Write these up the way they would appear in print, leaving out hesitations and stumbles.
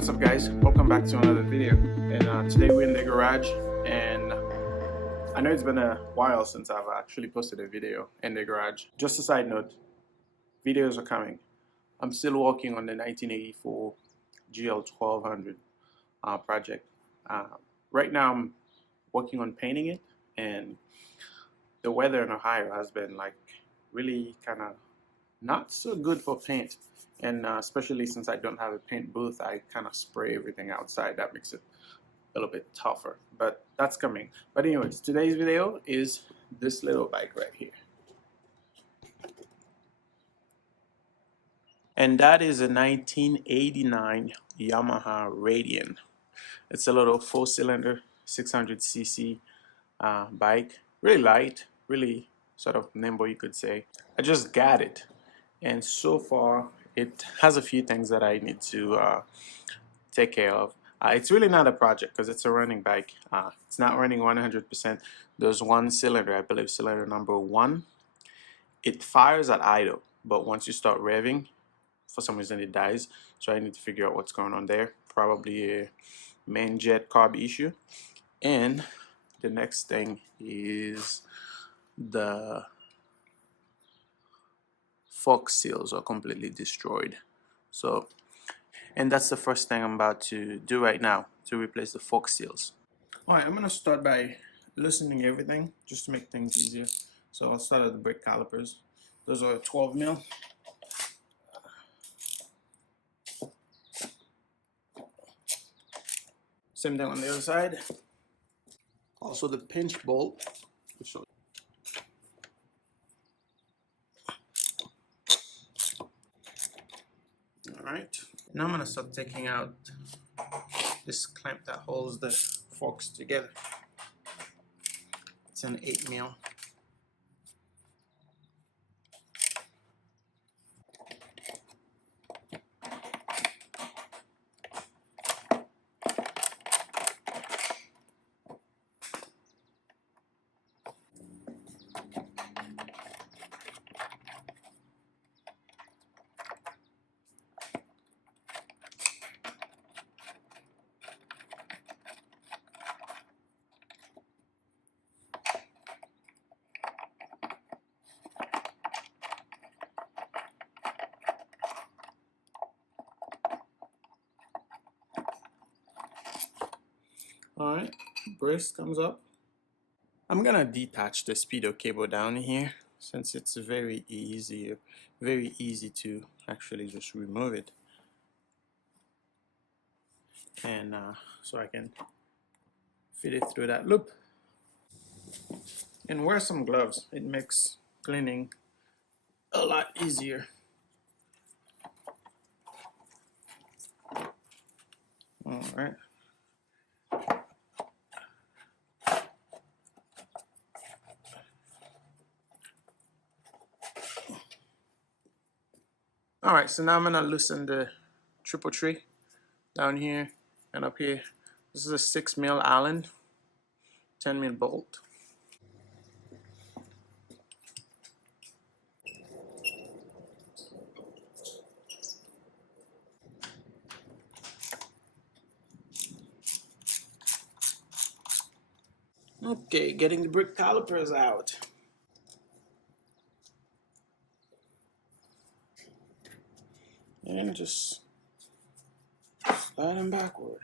What's up guys, welcome back to another video. And today we're in the garage, and I know it's been a while since I've actually posted a video in the garage. Just a side note, videos are coming. I'm still working on the 1984 GL1200 project. Right now I'm working on painting it, and the weather in Ohio has been like really kind of not so good for paint. And especially since I don't have a paint booth, I kind of spray everything outside. That makes it a little bit tougher, but that's coming. But anyways, today's video is this little bike right here. And that is a 1989 Yamaha Radian. It's a little 4-cylinder 600cc bike. Really light, really sort of nimble, you could say. I just got it, and so far it has a few things that I need to take care of. It's really not a project because it's a running bike. It's not running 100%. There's one cylinder, I believe cylinder number 1. It fires at idle, but once you start revving, for some reason it dies. So I need to figure out what's going on there. Probably a main jet carb issue. And the next thing is the fork seals are completely destroyed. And that's the first thing I'm about to do right now, to replace the fork seals. Alright, I'm going to start by loosening everything just to make things easier. So I'll start at the brake calipers. Those are 12 mil. Same thing on the other side. Also the pinch bolt. Alright, now I'm going to start taking out this clamp that holds the forks together. It's an 8 mil. Alright, brace comes up. I'm gonna detach the speedo cable down here since it's very easy to actually just remove it. And so I can fit it through that loop. And wear some gloves. It makes cleaning a lot easier. Alright. Alright, so now I'm gonna loosen the triple tree down here and up here. This is a 6 mil Allen 10 mil bolt. Okay, getting the brake calipers out. And just slide them backward.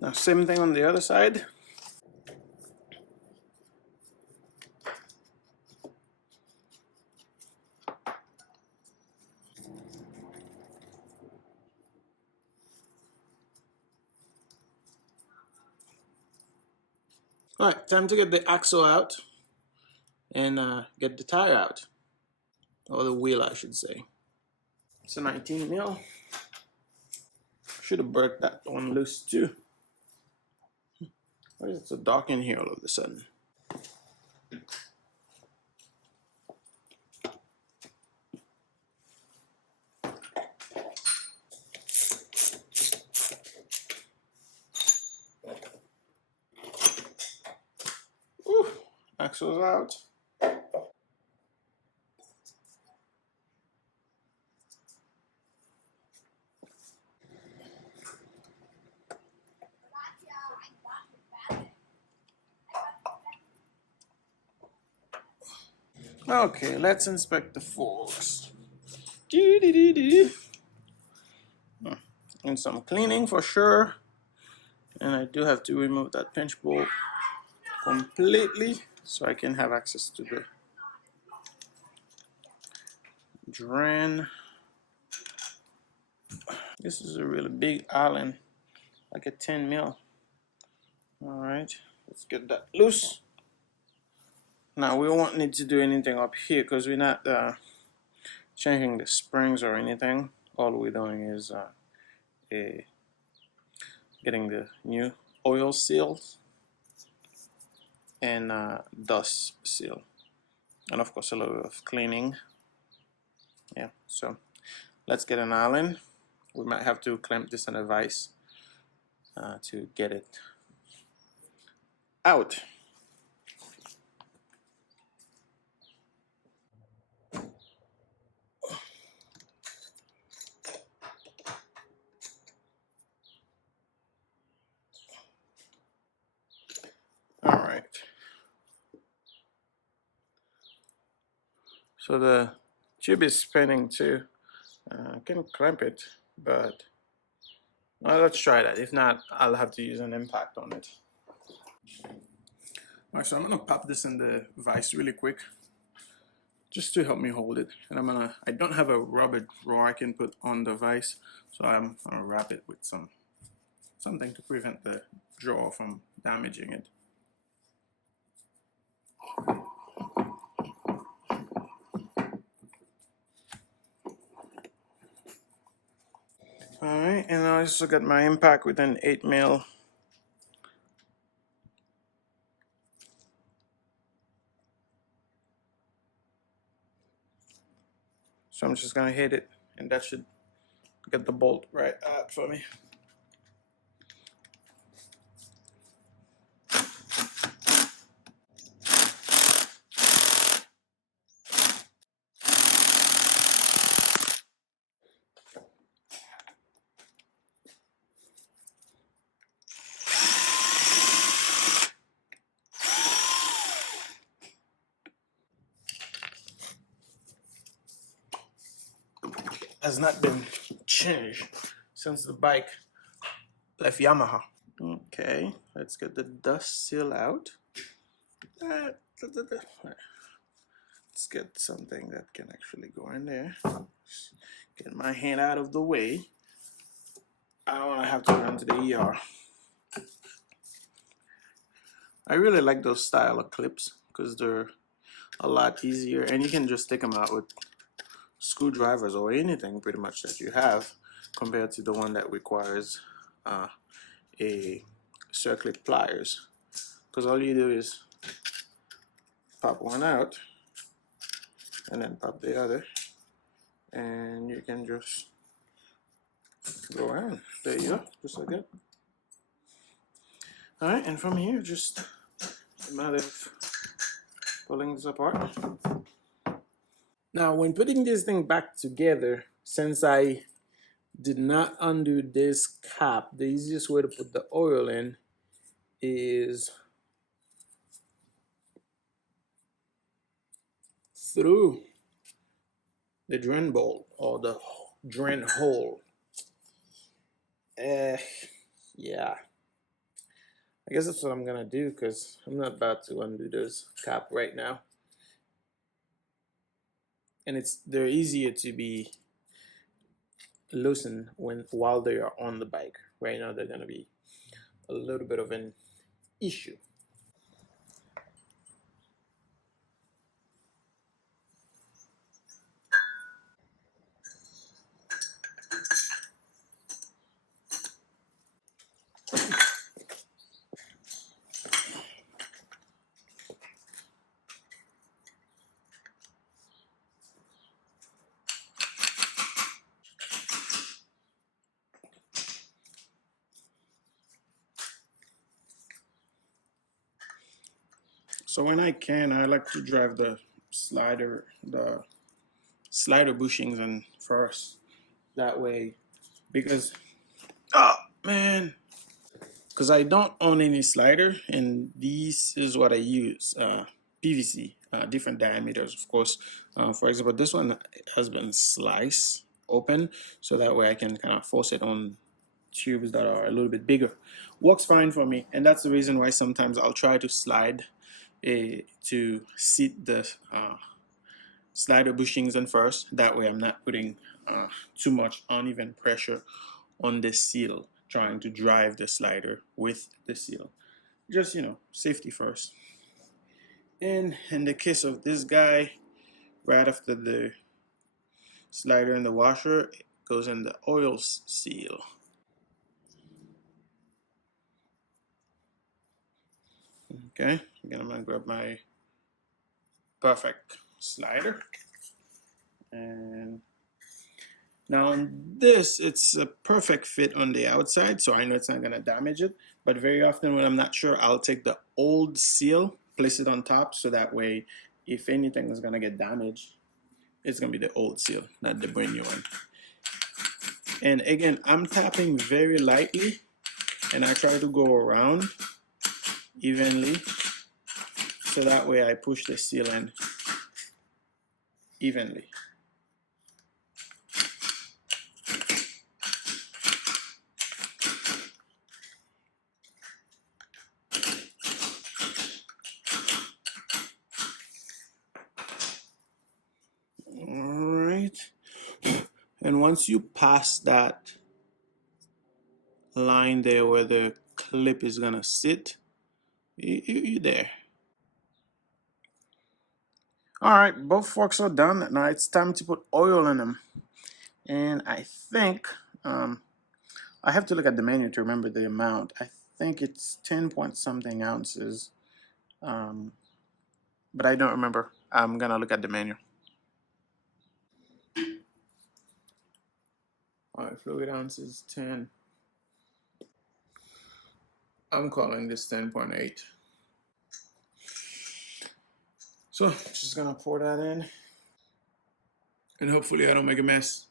Now same thing on the other side. Alright, time to get the axle out and get the tire out. Or the wheel, I should say. It's a 19 mil. Should have broke that one loose too. Why is it so dark in here all of a sudden? Ooh, axle's out. Okay, let's inspect the forks. And some cleaning for sure. And I do have to remove that pinch bolt completely so I can have access to the drain. This is a really big Allen, like a 10 mil. All right, let's get that loose. Now we won't need to do anything up here because we're not changing the springs or anything. All we're doing is getting the new oil seals and dust seal, and of course a little bit of cleaning. Yeah, so let's get an Allen. We might have to clamp this in a vise to get it out. All right. So the tube is spinning too. I can clamp it, but well, let's try that. If not, I'll have to use an impact on it. All right, so I'm gonna pop this in the vise really quick, just to help me hold it. And I don't have a rubber drawer I can put on the vise, so I'm gonna wrap it with something to prevent the drawer from damaging it. All right, and I also got my impact with an 8 mil. So I'm just gonna hit it, and that should get the bolt right out for me. Has not been changed since the bike left Yamaha. Okay, let's get the dust seal out. Let's get something that can actually go in there. Get my hand out of the way. I don't want to have to run to the ER. I really like those style of clips because they're a lot easier, and you can just take them out with screwdrivers or anything pretty much that you have, compared to the one that requires a circlip pliers, because all you do is pop one out and then pop the other, and you can just go around. There you go, just like that. All right, and from here, just a matter of pulling this apart. Now, when putting this thing back together, since I did not undo this cap, the easiest way to put the oil in is through the drain bolt or the drain hole. Yeah, I guess that's what I'm gonna do because I'm not about to undo this cap right now. And they're easier to be loosened while they are on the bike. Right now they're gonna be a little bit of an issue. So when I can, I like to drive the slider bushings in first. That way, because oh man, because I don't own any slider, and this is what I use. PVC, different diameters, of course. For example, this one has been sliced open, so that way I can kind of force it on tubes that are a little bit bigger. Works fine for me, and that's the reason why sometimes I'll try to slide to seat the slider bushings in first. That way I'm not putting too much uneven pressure on the seal, trying to drive the slider with the seal. Just, you know, safety first. And in the case of this guy, right after the slider and the washer, it goes in the oil seal. Okay, again, I'm gonna grab my perfect slider, and now on this, it's a perfect fit on the outside, so I know it's not gonna damage it. But very often when I'm not sure, I'll take the old seal, place it on top, so that way, if anything is gonna get damaged, it's gonna be the old seal, not the brand new one. And again, I'm tapping very lightly, and I try to go around evenly, so that way I push the seal in evenly. Alright, and once you pass that line there where the clip is gonna sit, you there. Alright, both forks are done. Now it's time to put oil in them. And I think, I have to look at the menu to remember the amount. I think it's 10 point something ounces, but I don't remember. I'm gonna look at the menu. Alright, fluid ounces 10. I'm calling this 10.8. So just gonna pour that in, and hopefully I don't make a mess.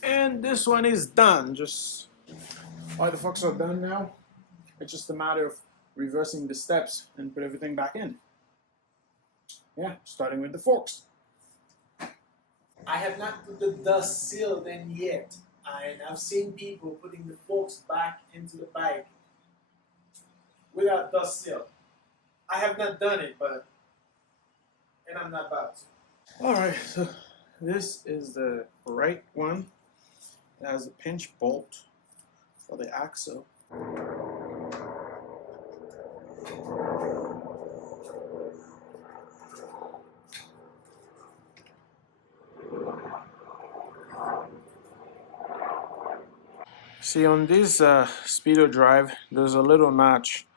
And this one is done. Just all the forks are done now. It's just a matter of reversing the steps and put everything back in. Yeah, starting with the forks. I have not put the dust seal in yet. And I've seen people putting the forks back into the bike without dust seal. I have not done it, and I'm not about to. Alright, so this is the right one. It has a pinch bolt for the axle. See, on this speedo drive, there's a little notch.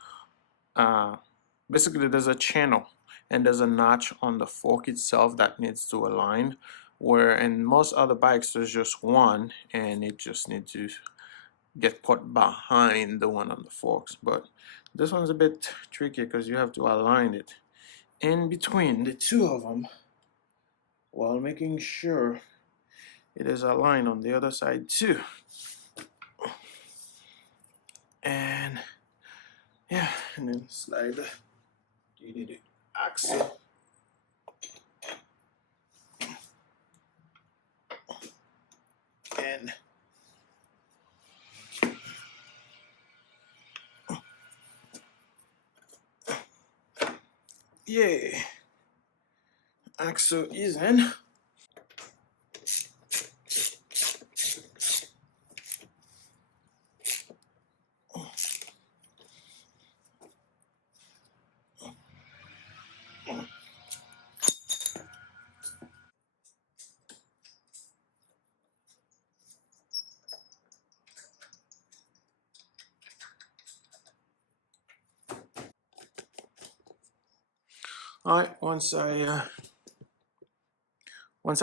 Basically, there's a channel and there's a notch on the fork itself that needs to align. Where in most other bikes, there's just one, and it just needs to get put behind the one on the forks. But this one's a bit tricky because you have to align it in between the two of them while making sure it is aligned on the other side too. And yeah, and then slide the axle Yeah, axle is in. All right, once I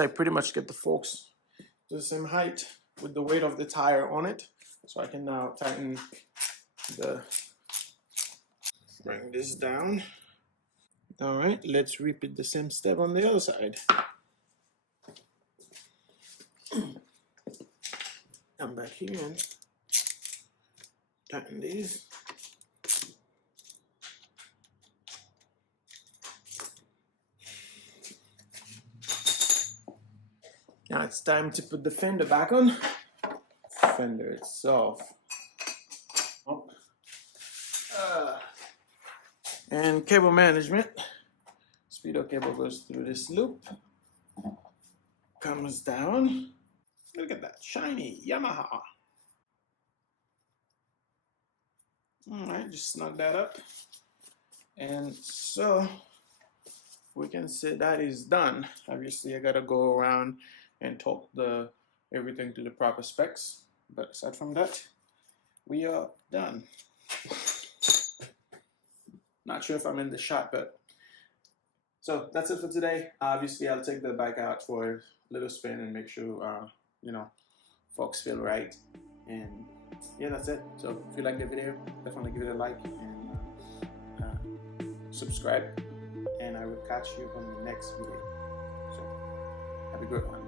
pretty much get the forks to the same height with the weight of the tire on it, so I can now tighten the, bring this down. All right, let's repeat the same step on the other side. Come back here and tighten these. Now it's time to put the fender back on. Fender itself. Oh. And cable management. Speedo cable goes through this loop, comes down. Look at that, shiny Yamaha. All right, just snug that up. And so we can say that is done. Obviously, I gotta go around and talk everything to the proper specs. But aside from that, we are done. Not sure if I'm in the shot, but so that's it for today. Obviously, I'll take the bike out for a little spin and make sure you know, forks feel right. And yeah, that's it. So if you like the video, definitely give it a like and subscribe. And I will catch you on the next video. So have a good one.